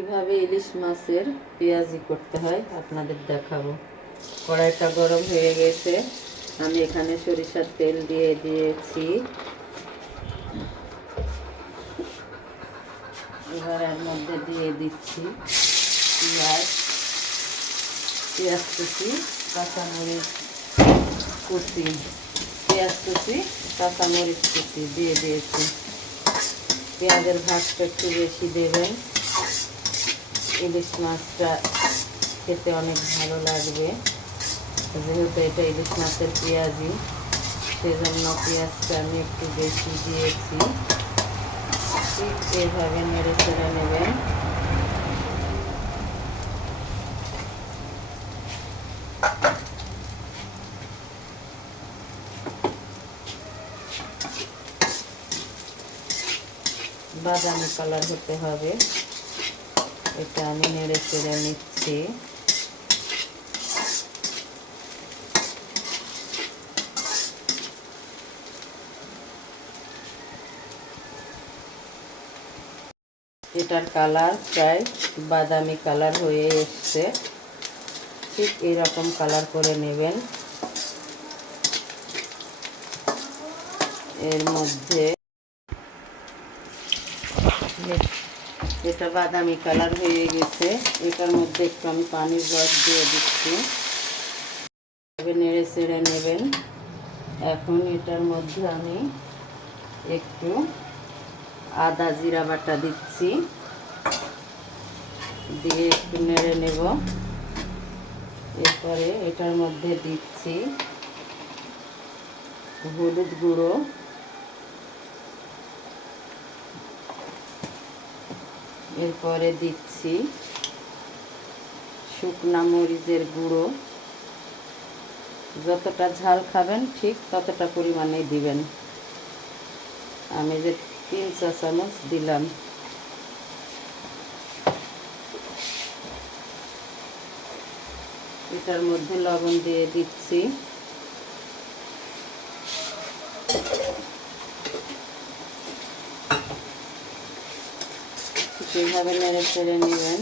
কিভাবে ইলিশ মাছের পেঁয়াজি করতে হয় আপনাদের দেখাবো। কড়াইটা গরম হয়ে গেছে, আমি এখানে সরিষার তেল দিয়ে দিয়েছি। এবার এর মধ্যে দিয়ে দিচ্ছি পেঁয়াজ কুচি, কাঁচামরিচ কুচি, পেঁয়াজ কুচি, কাঁচামরিচ কুচি দিয়ে দিয়েছি। পেঁয়াজের ভাগটা একটু বেশি দেবেন, ইলিশ মাছটা খেতে অনেক ভালো লাগবে। যেহেতু এটা ইলিশ মাছের পেঁয়াজি, সেজন্য পেঁয়াজটা আমি একটু বেশি দিয়েছি। ঠিক এভাবে নেড়ে চেড়ে নেবেন। বাদামি কালার হতে হবে, এটা আমি নেড়ে চেড়ে নিচ্ছি। এটার কালার প্রায় বাদামি কালার হয়ে এসছে, ঠিক এরকম কালার করে নেবেন। এর মধ্যে এটা বাদামি কালার হয়ে গেছে, এটার মধ্যে একটু আমি পানির রস দিয়ে দিচ্ছি। নেড়ে চেড়ে নেবেন। এখন এটার মধ্যে আমি একটু আদা জিরা বাটা দিচ্ছি, দিয়ে একটু নেড়ে নেব। এরপরে এটার মধ্যে দিচ্ছি হলুদ গুঁড়ো, এরপরে দিচ্ছি শুকনা মরিচের গুঁড়ো। যতটা ঝাল খাবেন ঠিক ততটা পরিমাণে দিবেন। আমি যে 3 চা চামচ দিলাম। এটার মধ্যে লবণ দিয়ে দিচ্ছি। এইভাবে নেড়ে চেড়ে নেবেন।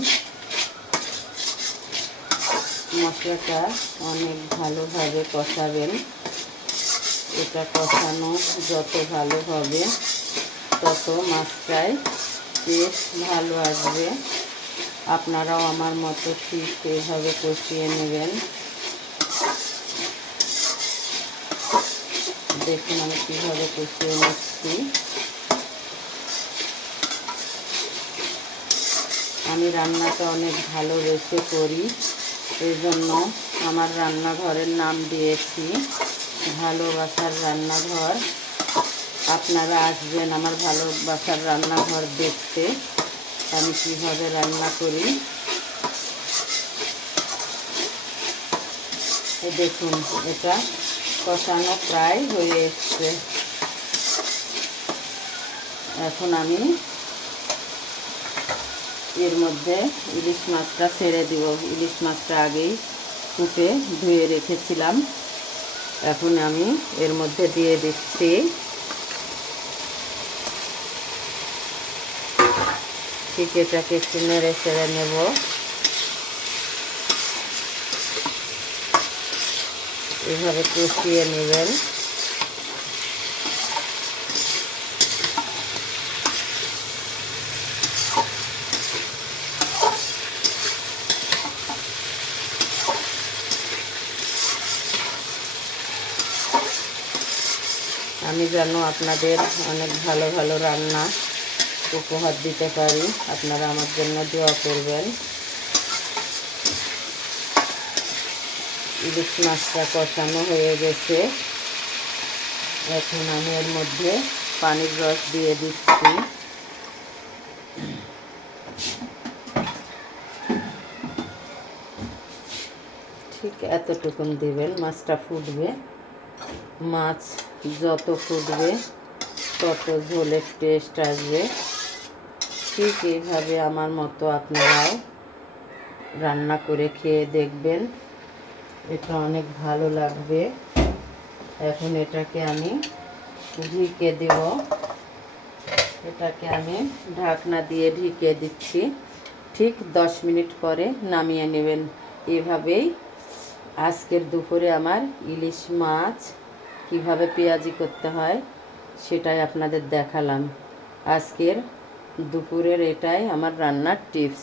মশলাটা অনেক ভালোভাবে কষাবেন। এটা কষানো যত ভালো হবে তত মাছটায় টেস্ট ভালো আসবে। আপনারাও আমার মতো ঠিক এইভাবে কষিয়ে নেবেন। দেখুন আমি কীভাবে কষিয়ে নিচ্ছি। আমি রান্নাটা অনেক ভালোবেসে করি, এই জন্য আমার রান্নাঘরের নাম দিয়েছি ভালোবাসার রান্নাঘর। আপনারা আসবেন আমার ভালোবাসার রান্নাঘর দেখতে আমি কীভাবে রান্না করি। দেখুন এটা কষানো প্রায় হয়ে এসছে। এখন আমি এর মধ্যে ইলিশ মাছটা ছেড়ে দিব। ইলিশ মাছটা আগেই কুটে ধুয়ে রেখেছিলাম, এখন আমি এর মধ্যে দিয়ে দিচ্ছি। ঠিক এটাকে একটু নেড়ে চেড়ে নেব। এভাবে কষিয়ে নেবেন। আমি জানো আপনাদের অনেক ভালো ভালো রান্না উপহার দিতে পারি, আপনারা আমার জন্য দোয়া করবেন। ইলিশ মাছটা কষানো হয়ে গেছে, এখন আমি এর মধ্যে পানির রস দিয়ে দিচ্ছি। ঠিক এতটুকুন দিবেন, মাছটা ফুটবে। মাছ যত ফুটবে তত ঝোলের টেস্ট আসবে। ঠিক এইভাবে আমার মতো আপনারাও রান্না করে খেয়ে দেখবেন, এটা অনেক ভালো লাগবে। এখন এটাকে আমি ঢেকে দেব। এটাকে আমি ঢাকনা দিয়ে ঢেকে দিচ্ছি। ঠিক 10 মিনিট পরে নামিয়ে নেবেন। এভাবেই আজকের দুপুরে আমার ইলিশ মাছ কিভাবে পেঁয়াজি করতে হয় সেটাই আপনাদের দেখালাম। আজকের দুপুরের এটাই আমার রান্নার টিপস।